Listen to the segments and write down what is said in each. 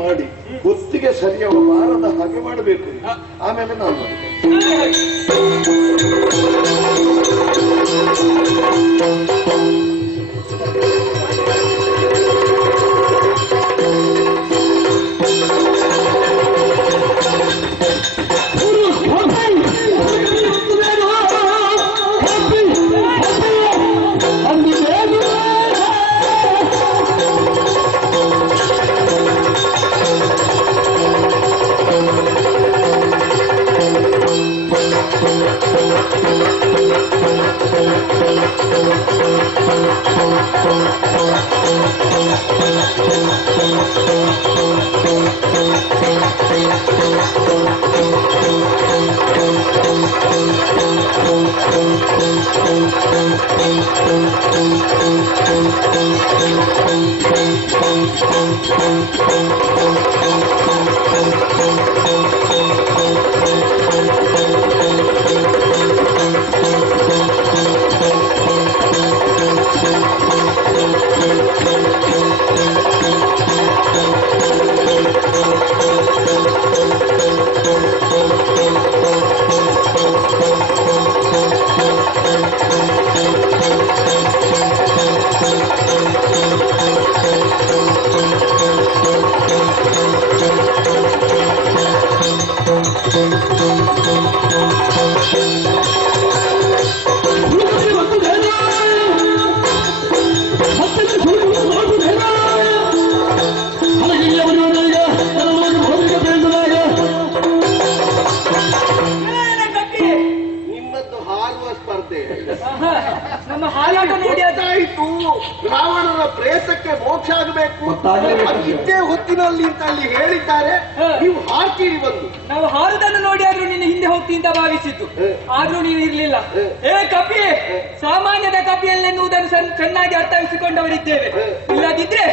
ಮಾಡಿ ಹೊತ್ತಿಗೆ ಸರಿಯಾದ ಬಾರದ ಹಾಗೆ ಮಾಡಬೇಕು. ಆಮೇಲೆ ನಾನು ನಮ್ಮ ಹಾಲಾಟ ನೋಡಿ ಅದಾಯಿತು. ರಾವಣನ ಪ್ರೇತಕ್ಕೆ ಮೋಕ್ಷ ಆಗಬೇಕು ಇದ್ದೇ ಹೊತ್ತಿನಲ್ಲಿ ಅಂತ ಅಲ್ಲಿ ಹೇಳಿದ್ದಾರೆ. ನೀವು ಹಾರ್ತೀರಿ ಬಂದು. ನಾವು ಹಾರುದನ್ನು ನೋಡಿ ಆದ್ರೂ ನಿನ್ನ ಹಿಂದೆ ಹೋಗ್ತಿ ಅಂತ ಭಾವಿಸಿದ್ದು, ಆದ್ರೂ ನೀವು ಇರ್ಲಿಲ್ಲ. ಕಪಿ, ಸಾಮಾನ್ಯದ ಕಪಿಯಲ್ಲೆನ್ನುವುದನ್ನು ಚೆನ್ನಾಗಿ ಅರ್ಥೈಸಿಕೊಂಡವರಿದ್ದೇವೆ. ಇಲ್ಲದಿದ್ರೆ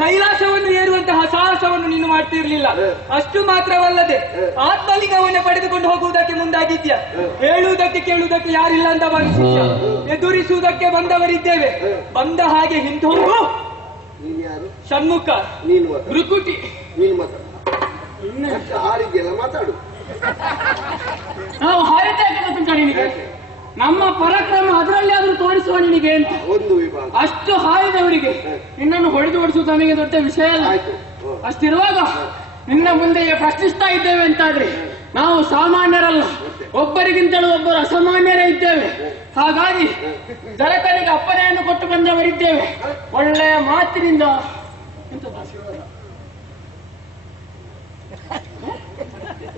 ಕೈಲಾಸವನ್ನು ಏರುವಂತಹ ಸಾಹಸವನ್ನು ನೀನು ಮಾಡ್ತಿರ್ಲಿಲ್ಲ. ಅಷ್ಟು ಮಾತ್ರವಲ್ಲದೆ ಆತ್ಮಲಿಂಗವನ್ನು ಪಡೆದುಕೊಂಡು ಹೋಗುವುದಕ್ಕೆ ಮುಂದಾಗಿದ್ಯಾ. ಹೇಳುವುದಕ್ಕೆ ಕೇಳುವುದಕ್ಕೆ ಯಾರಿಲ್ಲ ಅಂತ ಭಾವಿಸಿದ್ಯಾ. ಎದುರಿಸುವುದಕ್ಕೆ ಬಂದವರಿದ್ದೇವೆ. ಬಂದ ಹಾಗೆ ಹಿಂದೋಗು. ಷಣ್ಮುಖ, ಮೃಕುಟಿ, ಮಾತಾಡು. ನಾವು ಹಾರಿದ್ದೇವೆ ಗೊತ್ತುಂಟ ನಿನಗೆ? ನಮ್ಮ ಪರಾಕ್ರಮ ಅದರಲ್ಲಿ ಆದ್ರೂ ತೋರಿಸುವ ನಿನಗೆ ಅಂತ. ಒಂದು ವಿಭಾಗ ಅಷ್ಟು ಹಾರಿದವರಿಗೆ ನಿನ್ನನ್ನು ಹೊಡೆದು ಓಡಿಸುವುದು ನಮಗೆ ದೊಡ್ಡ ವಿಷಯ ಅಲ್ಲ. ಅಷ್ಟಿರುವಾಗ ನಿನ್ನ ಮುಂದೆ ಪ್ರಶ್ನಿಸ್ತಾ ಇದ್ದೇವೆ ಅಂತಾದ್ರೆ ನಾವು ಸಾಮಾನ್ಯರಲ್ಲ, ಒಬ್ಬರಿಗಿಂತಲೂ ಒಬ್ಬರು ಅಸಾಮಾನ್ಯರೇ ಇದ್ದೇವೆ. ಹಾಗಾಗಿ ಜರಕನಿಗೆ ಅಪ್ಪನೆಯನ್ನು ಕೊಟ್ಟು ಬಂದವರಿದ್ದೇವೆ. ಒಳ್ಳೆಯ ಮಾತಿನಿಂದ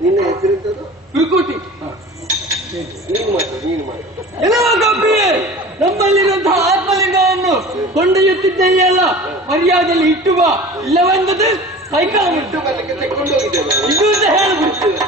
ನಿನ್ನ ಹೆಸರಿದ್ದದು ಮೃಕುಟಿ. ನಮ್ಮಲ್ಲಿರುವಂತಹ ಆತ್ಮಲಿಂಗವನ್ನು ಕೊಂಡೊಯ್ಯುತ್ತಿದ್ದೆಯಲ್ಲ, ಮರ್ಯಾದೆಯಲ್ಲಿ ಇಟ್ಟು ಬಾ. ಇಲ್ಲವೆಂದರೆ ಸೈಕಲ್ ಇಟ್ಟು ಬರಲಿಕ್ಕೆ ತೆಗೆದುಕೊಂಡು ಹೋಗಿದ್ದೇವೆ. ಇದು ಅಂತ ಹೇಳ್ಬಿಡ್ತೇವೆ.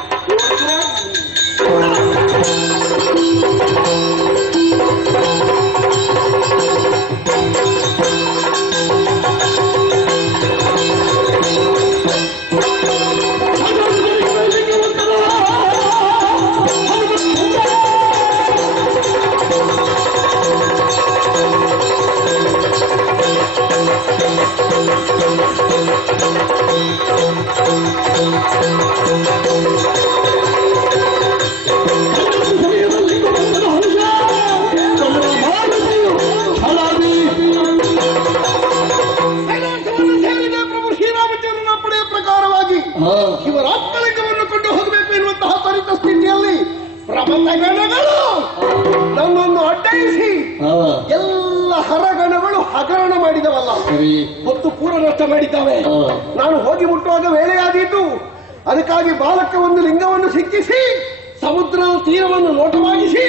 ಇವರ ಆತ್ಮಲಿಂಗವನ್ನು ಕೊಂಡು ಹೋಗಬೇಕು ಎನ್ನುವಂತಹ ತ್ವರಿತ ಸ್ಥಿತಿಯಲ್ಲಿ ಪ್ರಬಂಧಗಣಗಳು ನನ್ನನ್ನು ಅಡ್ಡಯಿಸಿ ಎಲ್ಲ ಹರಗಣಗಳು ಹಗರಣ ಮಾಡಿದವಲ್ಲ, ಮತ್ತು ಪೂರ್ವ ನಷ್ಟ ಮಾಡಿದ್ದಾವೆ. ನಾನು ಹೋಗಿ ಮುಟ್ಟುವಾಗ ವೇಳೆಯಾದೀತು. ಅದಕ್ಕಾಗಿ ಬಾಲಕ ಒಂದು ಲಿಂಗವನ್ನು ಸಿಕ್ಕಿಸಿ ಸಮುದ್ರದ ತೀರವನ್ನು ನೋಟವಾಗಿಸಿ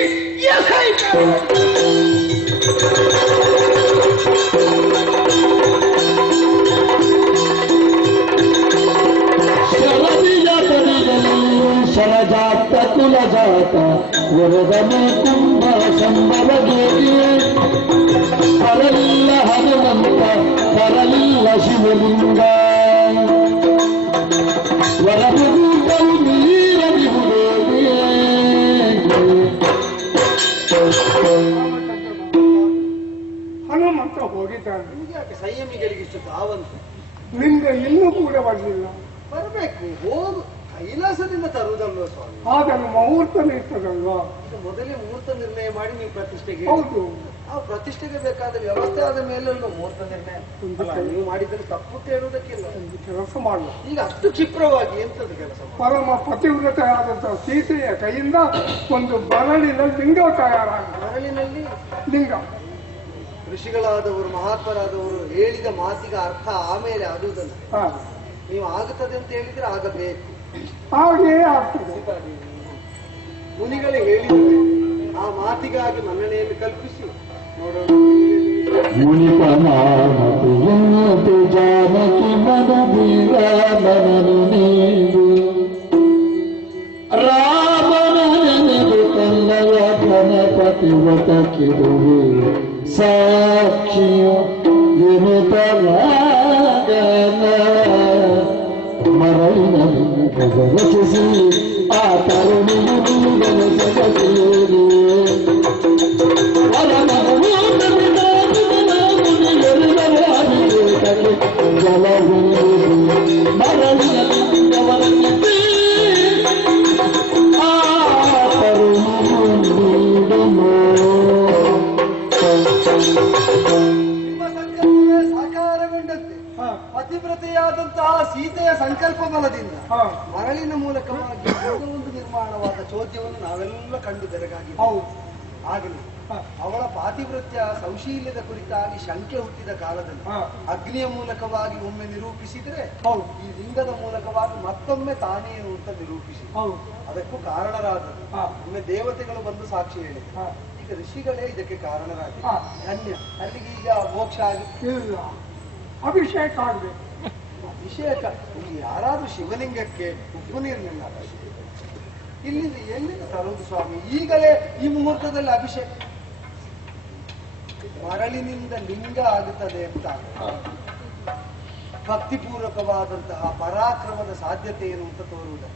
ಶರಜಾತ ಕುಲಜಾತ ವರದನ ಕುಂಭ ಸಂಭವ ಜೋಗಿಯೇ ಬರಲಿಲ್ಲ ಹನುಮಂತ ಬರಲಿಲ್ಲ ಶಿವಲಿಂಗ ವರಮೂಟವು ನೀರದಿಹುದೇವಿಯೇ. ಹನುಮಂತ ಹೋಗಿದ್ದಾನೆ. ಸಂಯಮಿಗಳಿಗೆ ಇಷ್ಟು ತಾವಂತ ನಿಂದ ಇನ್ನೂ ಕೂಡ ಬರಲಿಲ್ಲ. ಬರಬೇಕು, ಹೋಗು. ಕೈಲಾಸದಿಂದ ತರುವುದಲ್ವ ಸ್ವಾಮಿ? ಹಾಗಲ್ಲ ಮುಹೂರ್ತನೇ ಇರ್ತದಲ್ವಾ? ಈಗ ಮೊದಲೇ ಮುಹೂರ್ತ ನಿರ್ಣಯ ಮಾಡಿ ನೀವು ಪ್ರತಿಷ್ಠೆಗೆ ಹೌದು. ಆ ಪ್ರತಿಷ್ಠೆಗೆ ಬೇಕಾದ ವ್ಯವಸ್ಥೆ ಆದ ಮೇಲೆಲ್ಲ ಮುಹೂರ್ತ ನಿರ್ಣಯ. ಅಲ್ಲ, ನೀವು ಮಾಡಿದರೆ ತಪ್ಪು ಅಂತ ಹೇಳುವುದಕ್ಕಿಲ್ಲ. ಒಂದು ಕೆಲಸ ಮಾಡುವ. ಈಗ ಅಷ್ಟು ಕ್ಷಿಪ್ರವಾಗಿ ಎಂತದ್ದು ಕೆಲಸ ಮಾಡಿ? ಪರಮ ಪತಿವ್ರತೆಯಾದಂತಹ ಸೀತೆಯ ಕೈಯಿಂದ ಒಂದು ಬರಳಿನ ಲಿಂಗ ತಯಾರಾಗ. ಮರಳಿನಲ್ಲಿ ಲಿಂಗ ಋಷಿಗಳಾದವರು ಮಹಾತ್ಮರಾದವರು ಹೇಳಿದ ಮಾತಿಗೆ ಅರ್ಥ ಆಮೇಲೆ ಆಗುವುದಲ್ಲ. ಹಾ, ನೀವು ಆಗುತ್ತದೆ ಅಂತ ಹೇಳಿದ್ರೆ ಆಗಬೇಕು. ಹಾಗೇ ಆಗ್ತದೆ. ಮುನಿಗಳೇ ಹೇಳಿದರು, ಆ ಮಾತಿಗಾಗಿ ಮನ್ನಣೆಯನ್ನು ಕಲ್ಪಿಸಿ ನೋಡೋಣ. ಮುನಿಪನಾಮತೆಯನ್ನತೆ ಜಾನಕಿ ಮನದೀರ ಮನನು ನೀಡು ರಾಮನ ನೆನೆದು ತನ್ನಯ ಗಣಪತಿ ವ್ರತಕ್ಕಿರುವೆ ಸಾಕ್ಷಿಯು ಎನ್ನುತ್ತಲಾಗನ ಮರಳಿನ ರಚಿಸಿ ಆ ತರುಣಿಯು ನೀಡಲ ಜಗತ್ತೇರಿ ನಿಮ್ಮ ಸಂಕಲ್ಪವೇ ಸಾಕಾರಗೊಂಡಂತೆ ಪತಿವ್ರತೆಯಾದಂತಹ ಸೀತೆಯ ಸಂಕಲ್ಪ ಬಲದಿಂದ ಮರಳಿನ ಮೂಲಕವಾಗಿ ಒಂದು ನಿರ್ಮಾಣವಾದ ಚೋದ್ಯವನ್ನು ನಾವೆಲ್ಲ ಕಂಡು ಬೆರಗಾಗಿ. ಆಗಲಿ ಅವಳ ಪಾತಿವೃತ್ಯ ಸೌಶೀಲ್ಯದ ಕುರಿತಾಗಿ ಶಂಕೆ ಹುಟ್ಟಿದ ಕಾಲದಲ್ಲಿ ಅಗ್ನಿಯ ಮೂಲಕವಾಗಿ ಒಮ್ಮೆ ನಿರೂಪಿಸಿದ್ರೆ ಈ ಲಿಂಗದ ಮೂಲಕವಾಗಿ ಮತ್ತೊಮ್ಮೆ ತಾನೇನು ಅಂತ ನಿರೂಪಿಸಿ ಅದಕ್ಕೂ ಕಾರಣರಾದರು. ಒಮ್ಮೆ ದೇವತೆಗಳು ಬಂದು ಸಾಕ್ಷಿ ಹೇಳಿದ್ರು. ಈಗ ಋಷಿಗಳೇ ಇದಕ್ಕೆ ಕಾರಣರಾಗಿ ಧನ್ಯ. ಅಲ್ಲಿಗೆ ಈಗ ಮೋಕ್ಷ ಆಗಿ ಇಲ್ಲ, ಅಭಿಷೇಕ ಆಗ್ಬೇಕು. ಅಭಿಷೇಕ ಇಲ್ಲಿ ಯಾರಾದ್ರೂ ಶಿವಲಿಂಗಕ್ಕೆ ಉಪ್ಪು ನೀರಿನಿಲ್ಲ ಇಲ್ಲಿಂದ ಎಲ್ಲಿಂದ ತರುವುದು ಸ್ವಾಮಿ? ಈಗಲೇ ಈ ಮುಹೂರ್ತದಲ್ಲಿ ಅಭಿಷೇಕ. ಮರಳಿನಿಂದ ಲಿಂಗ ಆಗುತ್ತದೆ ಅಂತ ಭಕ್ತಿಪೂರ್ವಕವಾದಂತಹ ಪರಾಕ್ರಮದ ಸಾಧ್ಯತೆ ಏನು ಅಂತ ತೋರುವುದು.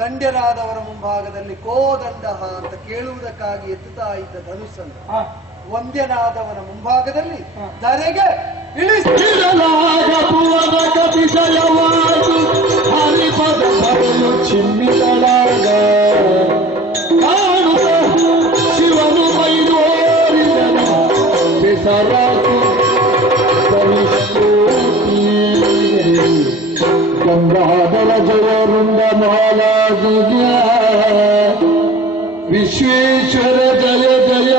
ದಂಡ್ಯರಾದವರ ಮುಂಭಾಗದಲ್ಲಿ ಕೋದಂಡಹ ಅಂತ ಕೇಳುವುದಕ್ಕಾಗಿ ಎತ್ತುತ್ತಾ ಇದ್ದ ಧನುಸ್ಸನ್ನು ವಂದ್ಯನಾದವನ ಮುಂಭಾಗದಲ್ಲಿ ಧರೆಗೆ ವಿಷಯವಾಗಿ ಹರಿಪದ ಬರಲು ಚಿಮ್ಮಿಸಲಾಗ ಕಾಣುತ್ತ ಶಿವನು ಮೈದೋರಿದನು ಬೆಸರಾಗಿ ಗಂಗಾಧರ ಜಯವೃಂದ ಮಾಲಾಜಿಗ ವಿಶ್ವೇಶ್ವರ ಜಯ ಜಯ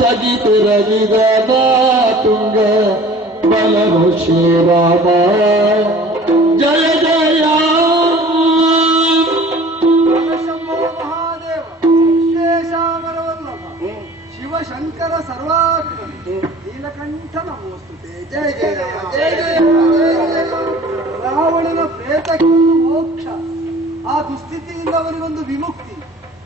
ಸಗಿತ ರವಿದ ತುಂಗ ಬಲನು ಶ್ರೀರಾಮ ಜಯ ಜಯ ಮಹಾದೇವ ವಿಶ್ವೇಶಾಮರವಲ್ಲಭ ಶಿವಶಂಕರ ಸರ್ವಾತ್ಮ ನೀಲಕಂಠ ನಮೋಸ್ತುತೆ. ಜಯ ಜಯ ಜಯ ಜಯ ರಾವಣನ ಪ್ರೇತಕ್ಕೆ ಮೋಕ್ಷ, ಆ ದುಸ್ಥಿತಿಯಿಂದ ಅವನಿಗೊಂದು ವಿಮುಕ್ತಿ,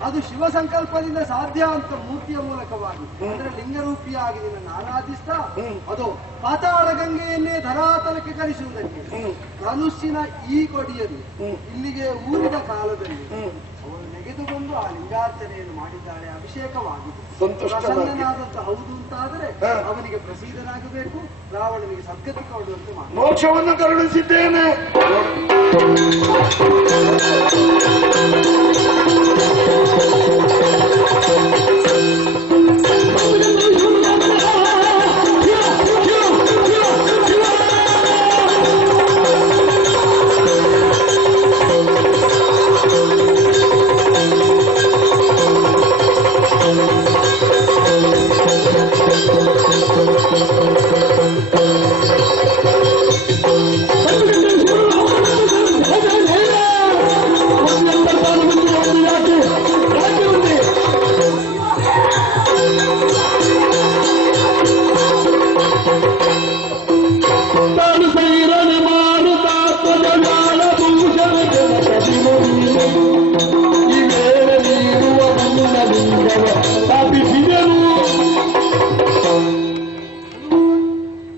ಅದು ಶಿವ ಸಂಕಲ್ಪದಿಂದ ಸಾಧ್ಯ ಅಂತ ಮೂರ್ತಿಯ ಮೂಲಕವಾಗಿ ಅಂದ್ರೆ ಲಿಂಗರೂಪಿಯಾಗಿ ನಿನ್ನ ನಾನಾದಿಸ್ತಾ ಅದು ಪಾತಾಳ ಗಂಗೆಯನ್ನೇ ಧರಾತಲಕ್ಕೆ ಕಲಿಸುವುದಕ್ಕೆ ಧನುಸ್ಸಿನ ಈ ಕೊಡಿಯಲ್ಲಿ ಇಲ್ಲಿಗೆ ಊರಿದ ಕಾಲದಲ್ಲಿ ಅವಳು ನೆಗೆದುಕೊಂಡು ಆ ಲಿಂಗಾರ್ಚನೆಯನ್ನು ಮಾಡಿದ್ದಾಳೆ. ಅಭಿಷೇಕವಾಗಿದೆ. ಪ್ರಸನ್ನನಾದಂತ ಹೌದು ಅಂತಾದರೆ ಅವನಿಗೆ ಪ್ರಸೀದನಾಗಬೇಕು, ರಾವಣನಿಗೆ ಸದ್ಗತಿ ಕೊಡುವಂತೆ ಮಾಡಿ ಮೋಕ್ಷವನ್ನು ಕರುಣಿಸಿದ್ದೇನೆ.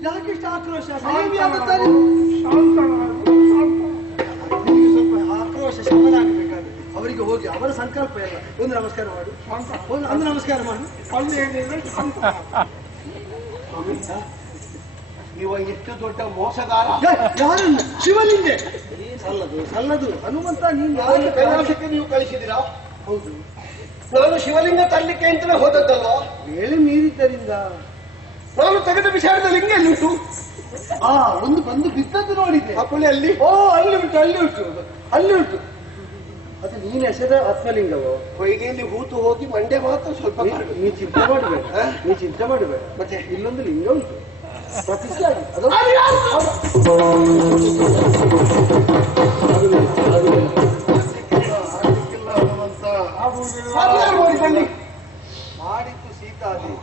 ಯಾಕಿಷ್ಟು ಆಕ್ರೋಶ? ಆಕ್ರೋಶ ಶಮನ ಆಗಬೇಕಾದ್ರೆ ಅವರಿಗೆ ಹೋಗಿ ಅವರ ಸಂಕಲ್ಪ ಎಲ್ಲ ಒಂದು ನಮಸ್ಕಾರ ಮಾಡು, ಒಂದು ನಮಸ್ಕಾರ ಮಾಡು. ಇವ ಎಷ್ಟು ದೊಡ್ಡ ಮೋಸಗಾರ. ಯಾರನ್ನ? ಶಿವಲಿಂಗ. ಸಲ್ಲದು ಹನುಮಂತ, ನೀನು ನಾನು ಕೈಲಾಸಕ್ಕೆ ನೀವು ಕಳಿಸಿದಿರಾ? ಹೌದು. ನಾನು ಶಿವಲಿಂಗ ತರಲಿಕ್ಕೆ ಅಂತಲೇ ಹೋದದ್ದಲ್ವ? ವೇಳೆ ಮೀರಿದ್ದರಿಂದ ನಾನು ತೆಗೆದ ವಿಚಾರದ ಲಿಂಗ ಎಲ್ಲಿ ಉಂಟು? ಒಂದು ಬಂದು ಬಿದ್ದದ್ದು ನೋಡಿದ್ದೆ. ಆ ಪುಳಿ ಅಲ್ಲಿ? ಅಲ್ಲಿ ಉಂಟು, ಅಲ್ಲಿ ಉಂಟು. ಅದು ನೀನು ಎಸೆದ ಆತ್ಮಲಿಂಗವೋ? ಹೊಯ್ಗೆಯಲ್ಲಿ ಹೂತು ಹೋಗಿ ಮಂಡೆ ಮಾತ್ರ ಸ್ವಲ್ಪ ನೀ ಚಿಂತೆ ಮಾಡಬೇಡ. ಮತ್ತೆ ಇಲ್ಲೊಂದು ಲಿಂಗ ಉಂಟು, ಪ್ರತಿಷ್ಠೆ ಆಗಿದೆ. ಅದು ಮಾಡಿದ್ದು ಸೀತಾದೇವಿ.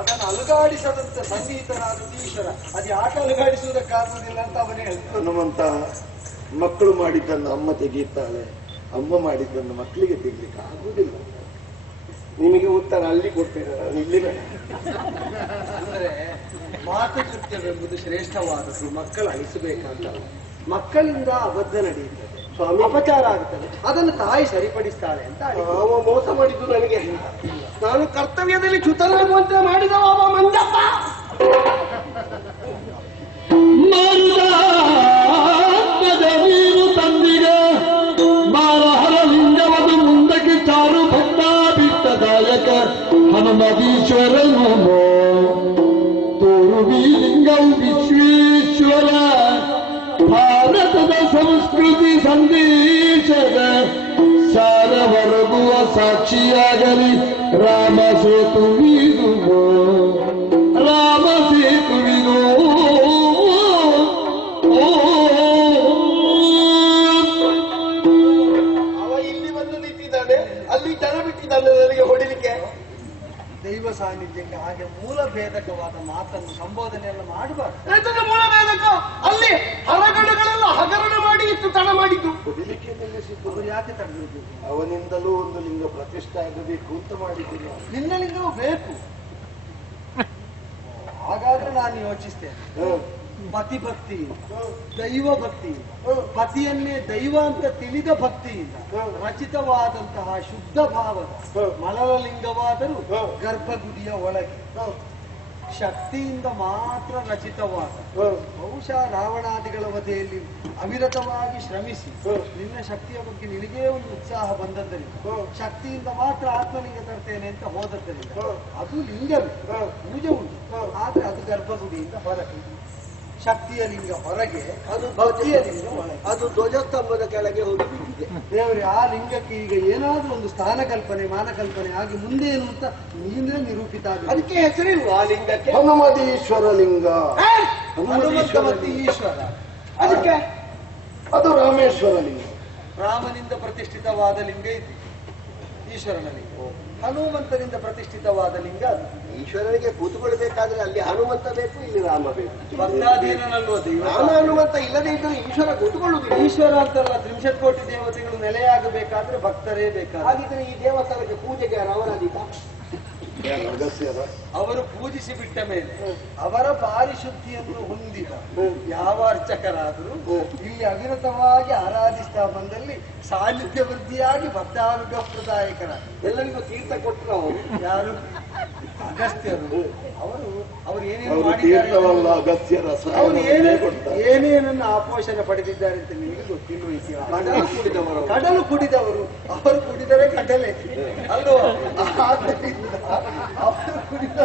ಅದನ್ನು ಅಲುಗಾಡಿಸದಂತೆ ಸನ್ನಿಹಿತನಾದ ಈಶ್ವರ. ಅದು ಯಾಕೆ ಅಲುಗಾಡಿಸುವುದಕ್ಕಾಗುವುದಿಲ್ಲ ಅಂತ ಅವನೇ ಹೇಳ್ತಾನೆ. ಹನುಮಂತ, ಮಕ್ಕಳು ಮಾಡಿದ್ದನ್ನು ಅಮ್ಮ ತೆಗೀತಾಳೆ, ಅಮ್ಮ ಮಾಡಿದ್ದನ್ನು ಮಕ್ಕಳಿಗೆ ತೆಗಿಲಿಕ್ಕೆ ಆಗುವುದಿಲ್ಲ. ನಿಮಗೆ ಉತ್ತರ ಅಲ್ಲಿ ಕೊಡ್ತೇನೆ, ನಾನು ಇಲ್ಲಿ ಬೇಡ. ಅಂದ್ರೆ ಮಾತು ಕೃತ್ಯವೆಂಬುದು ಶ್ರೇಷ್ಠವಾದದ್ದು. ಮಕ್ಕಳು ಅಳಿಸಬೇಕಂತ. ಮಕ್ಕಳಿಂದ ಅಬದ್ಧ ನಡೆಯುತ್ತದೆ, ಸ್ವಾಮಿ ಅಪಚಾರ ಆಗುತ್ತದೆ. ಅದನ್ನು ತಾಯಿ ಸರಿಪಡಿಸ್ತಾಳೆ ಅಂತ ಅವ ಮೋಸ ಮಾಡಿದ್ದು ನನಗೆ. ನಾನು ಕರ್ತವ್ಯದಲ್ಲಿ ಚ್ಯುತನಾಗುವಂತೆ ಮಾಡಿದವ ಅವ ಮಂಜಪ್ಪ. ನೀರು ತಂದಿಗ ಮಾರಹರಲಿಂಗವದು ಮುಂದಕ್ಕೆ ಚಾರು ಭಕ್ತಾಭಿಷ್ಟದಾಯಕ ಹನುಮದೀಶ್ವರನು ತೋರುವಿ ಲಿಂಗವು ವಿಶ್ವೇಶ್ವರ ಭಾರತದ ಸಂಸ್ಕೃತಿ ಸಂದೇಶದ ಸಾರವರಗುವ ಸಾಕ್ಷಿಯಾಗಲಿ ರಾಮ ಸೇತುವಿದು ರಾಮ ಸೇತುವಿದು. ಅವ ಇಲ್ಲಿ ಬಂದು ನಿಂತಿದ್ದಾನೆ, ಅಲ್ಲಿ ಜನ ಬಿಟ್ಟಿದ್ದಾನೆ ನನಗೆ ಹೊಡಿಲಿಕ್ಕೆ. ದೈವ ಸಾನ್ನಿಧ್ಯಕ್ಕೆ ಹಾಗೆ ಮೂಲ ಭೇದಕವಾದ ಮಾತನ್ನು ಸಂಬೋಧನೆ ಎಲ್ಲ ಮಾಡಬಾರ್ದು. ರೈತನ ಮೂಲ ವೇದಕ ಅಲ್ಲಿ ಹರಗಣಗಳೆಲ್ಲ ಹಗರಣ ಮಾಡಿ ಇತ್ತು ತಡ ಮಾಡಿದ್ದು. ಹೊಡಿಲಿಕ್ಕೆ ನಿಲ್ಲಿಸಿದ್ದು. ಅವರು ಯಾಕೆ ತಡೆದಿದ್ದು? ಅವನಿಂದಲೂ ಒಂದು ಲಿಂಗ ಪ್ರತಿಷ್ಠೆ ಆಗಬೇಕು ಅಂತ ಮಾಡಿದ್ದಿಲ್ಲ. ನಿನ್ನ ಲಿಂಗವು ಬೇಕು. ಹಾಗಾದ್ರೆ ನಾನು ಯೋಚಿಸ್ತೇನೆ, ಪತಿಭಕ್ತಿಯಿಂದ, ದೈವ ಭಕ್ತಿಯಿಂದ, ಪತಿಯನ್ನೇ ದೈವ ಅಂತ ತಿಳಿದ ಭಕ್ತಿಯಿಂದ ರಚಿತವಾದಂತಹ ಶುದ್ಧ ಭಾವದ ಮಲಲಿಂಗವಾದರೂ ಗರ್ಭಗುಡಿಯ ಒಳಗೆ ಶಕ್ತಿಯಿಂದ ಮಾತ್ರ ರಚಿತವಾದ, ಬಹುಶಃ ರಾವಣಾದಿಗಳ ವಧೆಯಲ್ಲಿ ಅವಿರತವಾಗಿ ಶ್ರಮಿಸಿ ನಿನ್ನ ಶಕ್ತಿಯ ಬಗ್ಗೆ ನಿನಗೇ ಒಂದು ಉತ್ಸಾಹ ಬಂದದ್ದರಿಂದ ಶಕ್ತಿಯಿಂದ ಮಾತ್ರ ಆತ್ಮಲಿಂಗ ತರ್ತೇನೆ ಅಂತ ಹೋದದ್ದರಿಂದ ಅದು ಲಿಂಗವೇ, ಪೂಜೆ ಉಂಟು. ಆದ್ರೆ ಅದು ಗರ್ಭಗುಡಿಯಿಂದ ಹೊರಗೆ, ಶಕ್ತಿಯ ಲಿಂಗ ಹೊರಗೆ, ಅದು ಭಕ್ತಿಯ ಲಿಂಗ ಒಳಗೆ. ಅದು ಧ್ವಜಸ್ತಂಭದ ಕೆಳಗೆ ಹೋಗಿ ಬಿದ್ದಿದೆ. ದೇವರೇ, ಆ ಲಿಂಗಕ್ಕೆ ಈಗ ಏನಾದ್ರೂ ಒಂದು ಸ್ಥಾನ ಕಲ್ಪನೆ ಮಾನಕಲ್ಪನೆ ಆಗಿ ಮುಂದೇನು ಅಂತ ನೀನೇ ನಿರೂಪಿತ ಆಗಿದೆ. ಅದಕ್ಕೆ ಹೆಸರಿಲ್ವಾ ಆ ಲಿಂಗಕ್ಕೆ? ಹನುಮದೀಶ್ವರ ಲಿಂಗ. ಹನುಮಂತ ಮತ್ತು ಈಶ್ವರ. ಅದಕ್ಕೆ ಅದು ರಾಮೇಶ್ವರ ಲಿಂಗ. ರಾಮನಿಂದ ಪ್ರತಿಷ್ಠಿತವಾದ ಲಿಂಗ ಇದು ಈಶ್ವರನ ಲಿಂಗ. ಹನುಮಂತನಿಂದ ಪ್ರತಿಷ್ಠಿತವಾದ ಲಿಂಗ ಅದು. ಈಶ್ವರನಿಗೆ ಕೂತುಕೊಳ್ಬೇಕಾದ್ರೆ ಅಲ್ಲಿ ಹನುಮಂತ ಬೇಕು, ಇಲ್ಲಿ ರಾಮ ಬೇಕು. ಭಕ್ತಾಧೀನನಲ್ವ ದೈವ? ರಾಮ ಹನುಮಂತ ಇಲ್ಲದೆ ಇದ್ದರೆ ಈಶ್ವರ ಕೂತುಕೊಳ್ಳುವುದಿಲ್ಲ. ಈಶ್ವರ ಅಂತಲ್ಲ, 30 ಕೋಟಿ ದೇವತೆಗಳು ನೆಲೆಯಾಗಬೇಕಾದ್ರೆ ಭಕ್ತರೇ ಬೇಕಾದ. ಹಾಗಿದ್ರೆ ಈ ದೇವಸ್ಥಾನಕ್ಕೆ ಪೂಜೆಗೆ ಅವರಾದೀತ ಅಗಸ್ಯರ ಅವರು ಪೂಜಿಸಿ ಬಿಟ್ಟ ಮೇಲೆ ಅವರ ಪಾರಿಶುದ್ಧಿಯನ್ನು ಹೊಂದಿದ ಯಾವ ಅರ್ಚಕರಾದರೂ ಇಲ್ಲಿ ಅವಿರತವಾಗಿ ಆರಾಧಿಸ್ತಾ ಬಂದಲ್ಲಿ ಸಾನ್ನಿಧ್ಯ ವೃದ್ಧಿಯಾಗಿ ಭಕ್ತಾನುಗ್ರಹ ಪ್ರದಾಯಕರ ಎಲ್ಲರಿಗೂ ತೀರ್ಥ ಕೊಟ್ಟರು. ಅವರು ಯಾರು? ಅಗಸ್ತ್ಯರು. ಅವರು ಏನೇನು ಅವರು ಮಾಡಿದ್ದಾರೆ, ತೀರ್ಥವಲ್ಲ ಅಗಸ್ತ್ಯರ ಅವರು ಏನೇನನ್ನು ಆಪೋಷಣ ಪಡೆದಿದ್ದಾರೆ ಅಂತ ನಿಮಗೆ ಗೊತ್ತಿಲ್ಲ. ಇತಿಹಾಸ ಕಡಲು ಕುಡಿದವರು, ಅವರು ಕುಡಿದರೆ ಕಡಲೆ ಅಲ್ವಾ? ಅವರು ಕುಡಿದ